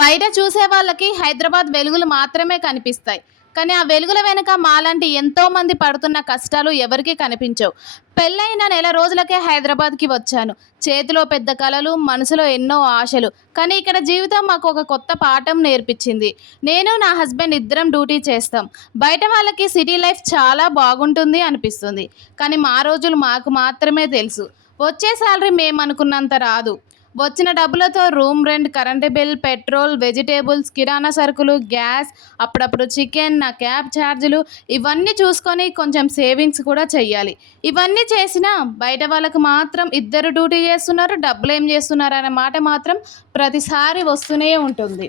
బయట చూసే వాళ్ళకి హైదరాబాద్ వెలుగులు మాత్రమే కనిపిస్తాయి. కానీ ఆ వెలుగుల వెనక మాలాంటి ఎంతో మంది పడుతున్న కష్టాలు ఎవరికీ కనిపించవు. పెళ్ళైన నెల రోజులకే హైదరాబాద్‌కి వచ్చాను. చేతిలో పెద్ద కలలు, మనసులో ఎన్నో ఆశలు. కానీ ఇక్కడ జీవితం మాకు ఒక కొత్త పాఠం నేర్పించింది. నేను నా హస్బెండ్ ఇద్దరం డ్యూటీ చేస్తాం. బయట వాళ్ళకి సిటీ లైఫ్ చాలా బాగుంటుంది అనిపిస్తుంది. కానీ మా రోజులు మాకు మాత్రమే తెలుసు. వచ్చే సాలరీ మేమనుకున్నంత రాదు. వచ్చిన డబ్బులతో room rent, current bill, petrol, vegetables, కిరాణా సరుకులు, గ్యాస్, అప్పుడప్పుడు చికెన్, నా క్యాబ్ ఛార్జీలు ఇవన్నీ చూసుకొని కొంచెం సేవింగ్స్ కూడా చెయ్యాలి. ఇవన్నీ చేసినా బయట వాళ్ళకి మాత్రం ఇద్దరు డ్యూటీ చేస్తున్నారు, డబ్బులేం చేస్తున్నారు అనే మాట మాత్రం ప్రతిసారి వస్తూనే ఉంటుంది.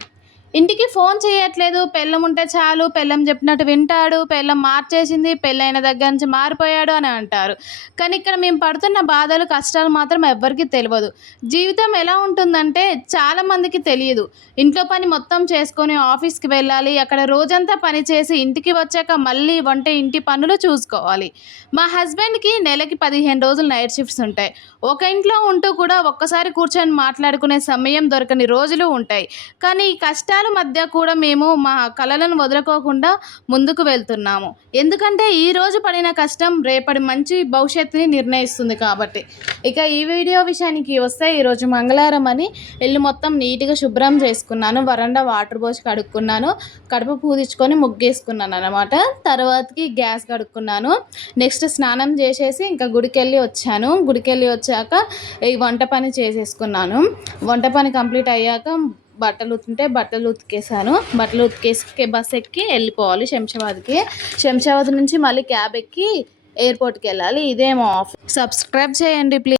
ఇంటికి ఫోన్ చేయట్లేదు, పెళ్ళం ఉంటే చాలు, పెళ్ళం చెప్పినట్టు వింటాడు, పెళ్ళం మార్చేసింది, పెళ్ళైన దగ్గర నుంచి మారిపోయాడు అని అంటారు. కానీ ఇక్కడ మేము పడుతున్న బాధలు, కష్టాలు మాత్రం ఎవ్వరికీ తెలియదు. జీవితం ఎలా ఉంటుందంటే చాలామందికి తెలియదు. ఇంట్లో పని మొత్తం చేసుకొని ఆఫీస్కి వెళ్ళాలి, అక్కడ రోజంతా పని చేసి ఇంటికి వచ్చాక మళ్ళీ వంట, ఇంటి పనులు చూసుకోవాలి. మా హస్బెండ్కి నెలకి 15 రోజులు నైట్ షిఫ్ట్స్ ఉంటాయి. ఒక ఇంట్లో ఉంటూ కూడా ఒక్కసారి కూర్చొని మాట్లాడుకునే సమయం దొరకని రోజులు ఉంటాయి. కానీ ఈ కష్టాల మధ్య కూడా మేము మా కలలను వదులుకోకుండా ముందుకు వెళ్తున్నాము. ఎందుకంటే ఈరోజు పడిన కష్టం రేపటి మంచి భవిష్యత్తుని నిర్ణయిస్తుంది కాబట్టి. ఇక ఈ వీడియో విషయానికి వస్తే ఈరోజు మంగళవారం అని ఇల్లు మొత్తం నీట్గా శుభ్రం చేసుకున్నాను. వరండా వాటర్ పోసి కడుక్కున్నాను, కడుపు పూదించుకొని ముగ్గేసుకున్నాను అనమాట. తర్వాతకి గ్యాస్ కడుక్కున్నాను. నెక్స్ట్ స్నానం చేసేసి ఇంకా గుడికెళ్ళి వచ్చాను. గుడికెళ్ళి వచ్చాక ఈ వంట పని చేసేసుకున్నాను. వంట పని కంప్లీట్ అయ్యాక బట్టలు ఉతికితే బట్టలు ఉతికేసాను. బట్టలు ఉతికేసి బస్ ఎక్కి వెళ్ళిపోవాలి శంషాబాద్కి. శంషాబాద్ నుంచి మళ్ళీ క్యాబ్ ఎక్కి ఎయిర్పోర్ట్కి వెళ్ళాలి. ఇదేమో ఆఫ్. సబ్స్క్రైబ్ చేయండి ప్లీజ్.